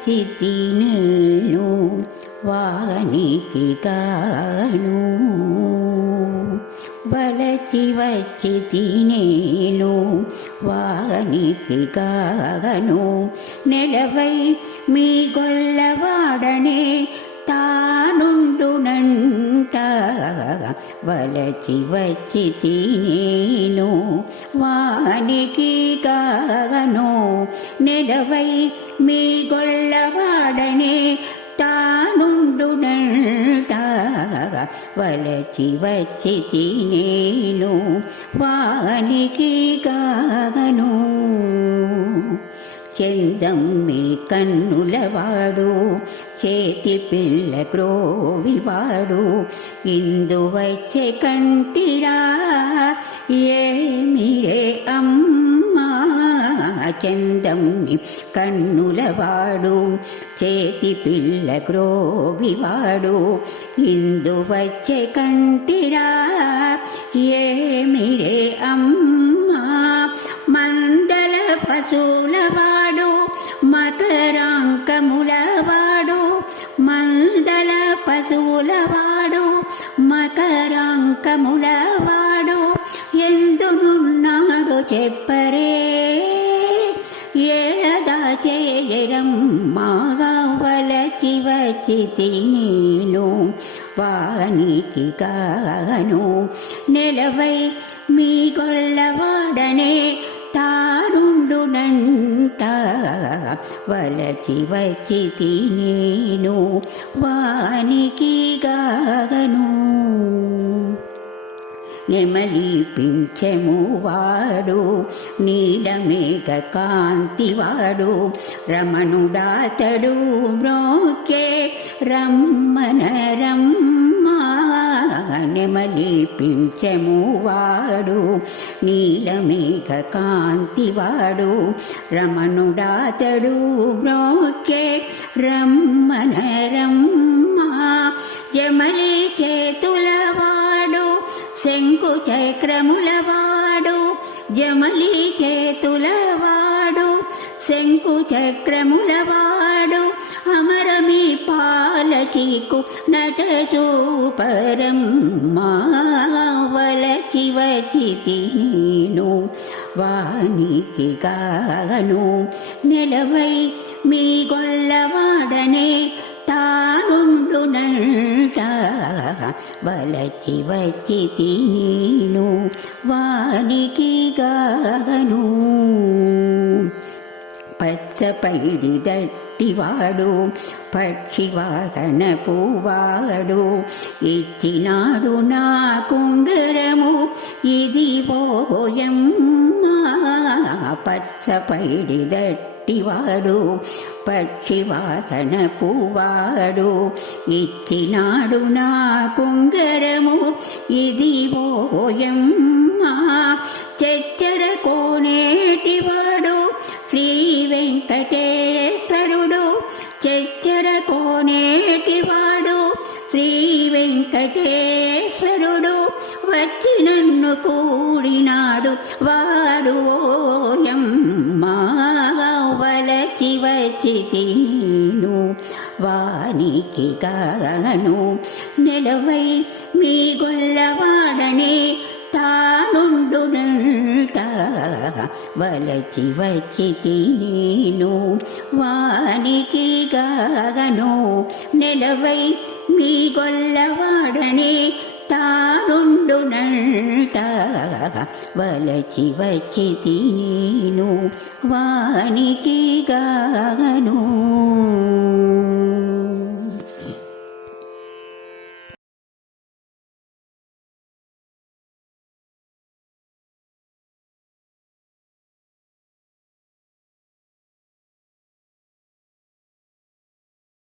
వచ్చి తినేను వానికి గాను, వలచి వచ్చి తినేను వానికి గాను. నెలవై మీ గొల్లవాడనే తానుండునంట, వలచి వచ్చి తినేను వానికి గాను. నెలవై మీ గొల్లవాడనే తానుండునంట, వలచి వచ్చి తినేను వానికి గాను. చందమ్మి కన్నులవాడు చేతి పిల్ల క్రోవివాడు, ఇందు వచ్చే కంటిరా ఏమిరే అమ్మా. చందమ్మి కన్నులవాడు చేతి పిల్ల క్రోవివాడు, ఇందు వచ్చే కంటిరా ఏమిరే అమ్మా. మందల పశువులవాడు మకరాంకములవాడు, మందల పశువులవాడు మకరాంకములవాడు, ఎందునున్నాడు చెప్పరే ఏలదాచేయరమ్మాగా. వలచి వచ్చి తినేను వానికి గాను. నెలవై మీ గొల్లవాడనే తానుండునంట, వలచి వచ్చి తినేను వానికి గాను. నెమలి పింఛము వాడు నీలమేఘ కాంతివాడు, రమణుడాతడు మ్రోకే రమ్మన రమ్మా. నెమలి పింఛము వాడు నీలమేఘ కాంతివాడు, రమణుడాతడు మ్రోకే రమ్మన రమ్మా. జమలి చేతులవాడు శంకు చక్రములవాడు, జమలి చేతులవాడు శంకు చక్రములవాడు, అమరమి పాలచీకు నట చూపరమ్మా. వలచి వచ్చి తినేను వానికి గాను. నెలవై మీ గొల్లవాడనే తానుండునంట, వలచి వచ్చి తినేను వానికి గాను. పచ్చపైడి దట్టివాడు పక్షివాహన పూవాడు, ఇచ్చినాడు నా కుంగరము ఇది పోయమ్మా. పచ్చపైడి దట్టివాడు పక్షివాహన పూవాడు, ఇచ్చినాడు నా కుంగరము ఇది పోయమ్మా. చెచ్చర కోనేటివాడు శ్రీ వెంకటేశ్వరుడు, చెచ్చర కోనేటివాడు శ్రీ వెంకటేశ్వరుడు, వచ్చి నన్ను కూడినాడు వాడు ఓయమ్మా. వలచి వచ్చి తినేను వానికి గాను. నెలవై మీ గొల్లవాడనే తానుండునంట, వలచి వచ్చి తినేను వానికి గాను. నెలవై మీ గొల్లవాడనే తానుండునంట, వలచి వచ్చి తినేను వానికి గాను.